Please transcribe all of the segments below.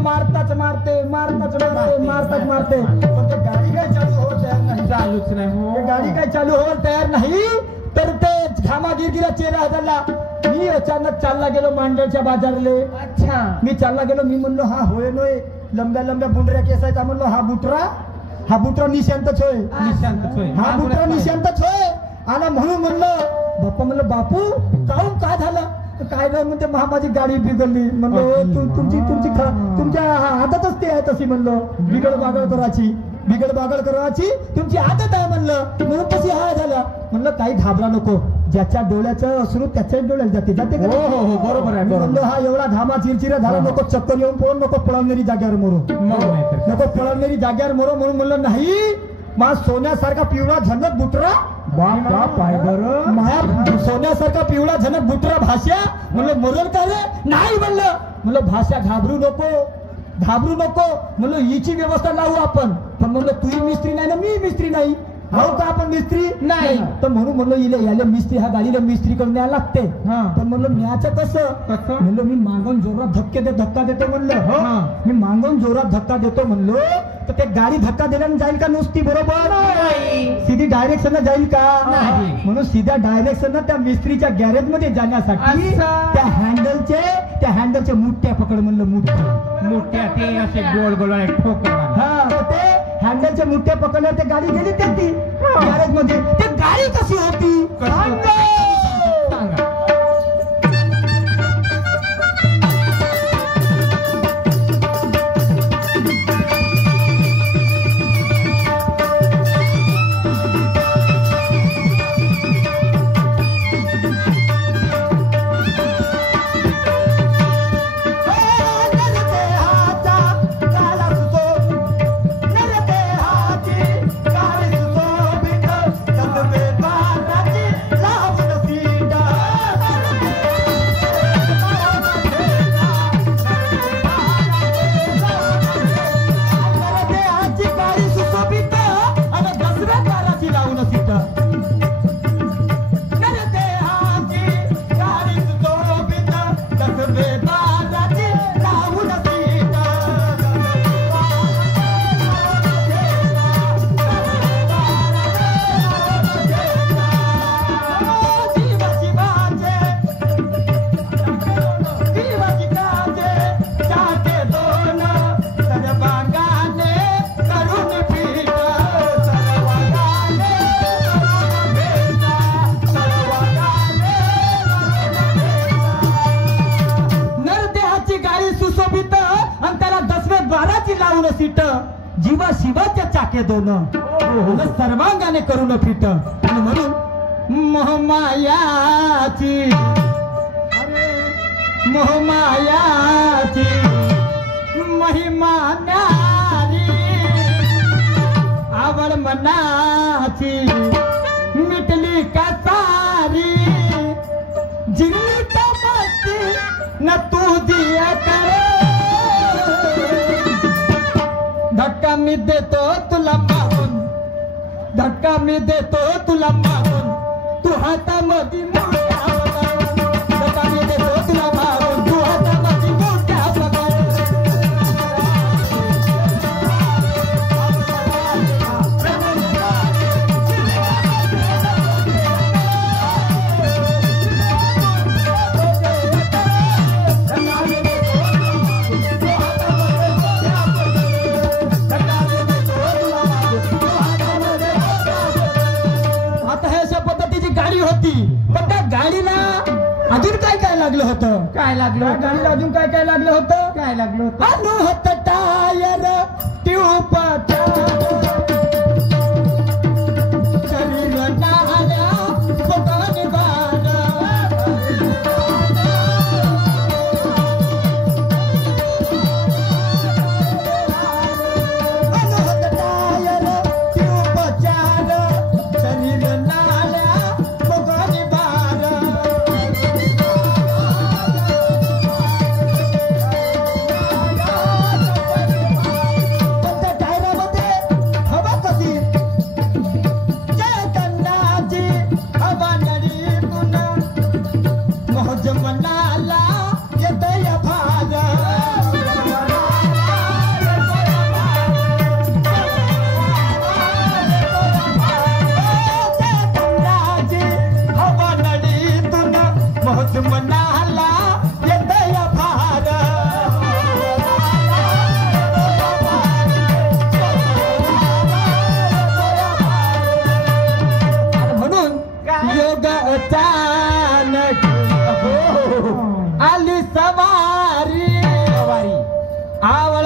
मारताच मारते पण ते गाडी काय चालू हो तयार नाही. चालूच नाही हो गाडी काय चालू हो तयार नाही. तर ते घामा गिरगिरा चेहरा झाला. मी अचानक चालला गेलो मांडळच्या बाजारले. अच्छा मी चालला गेलो. मी म्हणलो हा होय नोय लंब्या बुंडऱ्या केसायचा म्हणलो हा बुटरा निशांतच होय. हा बुटरा निशांतच होय. आला म्हणून म्हणलं बाप्पा म्हणलं बापू काहून काय झालं. काय नाही म्हणते माझी गाडी बिघडली. म्हणलं तुमच्या आदतच ते आहे तशी. म्हणलं बिघड बागड करायची तुमची आदत आहे. म्हणून तशी हाय झालं. म्हणलं काही घाबरा नको. ज्याच्या डोळ्याचं अश्रू त्याच्याच डोळ्यात जाते हो बरोबर आहे. म्हणलं हा एवढा घामा चिरचिरा झाला नको. चक्कर येऊन पळून नको पळवणारी जाग्यावर मरो म्हणून म्हणलं नाही मा सोन्यासारखा पिवळा झनक बुटरा सोन्यासारखा पिवळा झनक बुटरा भाषा. म्हणलं मरण का रे. नाही म्हणलं भाषा घाबरू नको म्हणलं हिची व्यवस्था लावू आपण. पण म्हणलं तू मिस्त्री नाही ना मी मिस्त्री नाही. हो का आपण मिस्त्री नाही. तर म्हणून म्हणलं याला मिस्त्री ह्या गाडीला मिस्त्री करून द्यायला लागते. पण म्हणलं न्यायचं कसं. म्हणलं मी मागून जोरात धक्का देतो म्हणलं. मी मागून जोरात धक्का देतो म्हणलो तर ते गाडी धक्का दिल्याने जाईल का नुसती बरोबर सीधी डायरेक्शन जाईल का. म्हणून सीध्या डायरेक्शन त्या मिस्त्रीच्या गॅरेज मध्ये जाण्यासाठी त्या हँडलचे मुठ्या पकड म्हणलं. मुठ्या ते असे गोल गोल ठोकर. हा ते हँडलच्या मुठ्या पकडल्या ते गाडी गेली त्याची गॅरेज मध्ये. ते गाडी कशी होती सांगा. जीवा शिवाच्या चाके दोन सर्वांगाने करून फिट. म्हणून मोहमायाची महिमा न्यारी आवड मनाची मिटली का सारी जिंदगी तो मस्ती न तू दिया करे. धक्का मी देतो तुला मागून तू हातामध्ये धक्का मी देतो तुला मागून तू हातामध्ये मोठ्या होती. पण त्या गाडीला अजून काय लागलं होतं. गाडीला अजून काय लागलं होतं. अनुहत टायर ट्यूब शरीर नाल्या पोटाने बाण अनुहत टायर ट्यूब चार शरीर नाल्या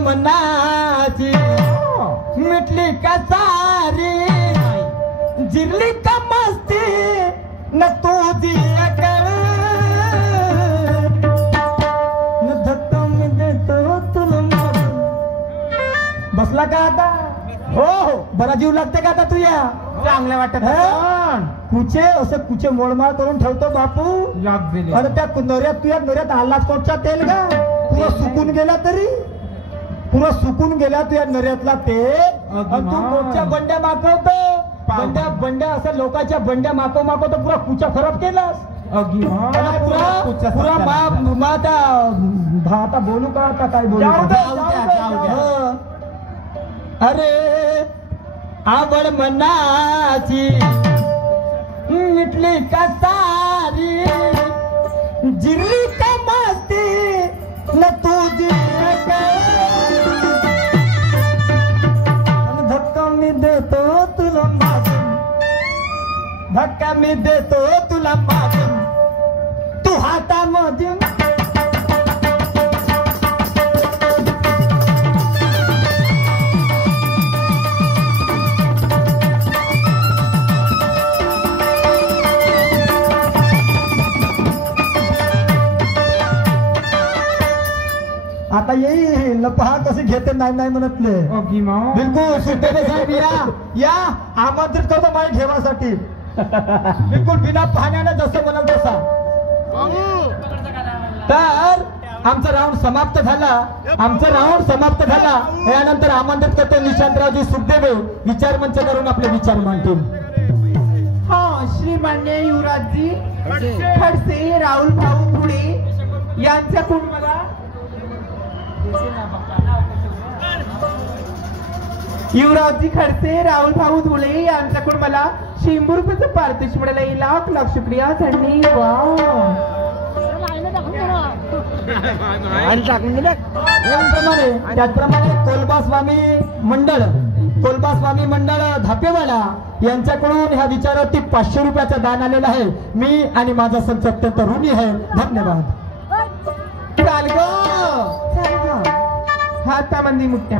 मनाची मिटली का सारी जिरली का मस्ती न तुझी अकल न धक्का मी देतो तुला मारून. बसला का आता? हो हो. बरा जीव लागते का आता तुया? चांगलं वाटत कुचे असं कुचे मोडमाळ करून ठेवतो बापू. अरे त्या नऱ्यात तुझ्या नऱ्यात आला कोणचा तेल का पुरा सुकून गेला तरी पुरा सुकून गेला तुझ्या नऱ्यातला तेल. तू कोणच्या बंड्या मागवतो बंड्या बंड्या असं लोकांच्या बंड्या मागवतो पुरा कुचा खराब केलास. पुरा आता बोलू का आता काय बोलू? अरे आवड मनाची मिटली का सारी जिरली का मस्ती न तुझी धक्का मी देतो तुला मागून धक्का मी देतो तुला मागून तू हातामध्ये आता येईल पहा कसे घेते नाही नाही म्हणतले. बिलकुल सुट्टेने साहेब या आमंत्रित करतो माझ्या घेवासाठी. बिलकुल बिना पाहण्यानं जसं म्हणाल तसा. तर आमचा राऊंड समाप्त झाला यानंतर आमंत्रित करतो निशांतरावजी सुखदेव विचार मंच करून आपले विचार मांडतील. हा श्रीमान्य युवराजजी खडसे राहुल भाऊ धुळे यांच्याकडून मला युवराजजी खडसे राहुल भाऊ धुळे यांच्याकडून मला 100 रुपयाचं पारितोषिक मिळालं. लाख लाख शुक्रिया. धन्यवाद. त्याचप्रमाणे कोलबास्वामी मंडळ धापेवाडा यांच्याकडून ह्या विचारावरती 500 रुपयाचं दान आलेलं आहे. मी आणि माझा संच अत्यंत ऋणी आहे. धन्यवाद. चाल गो हातामध्ये मुठ्या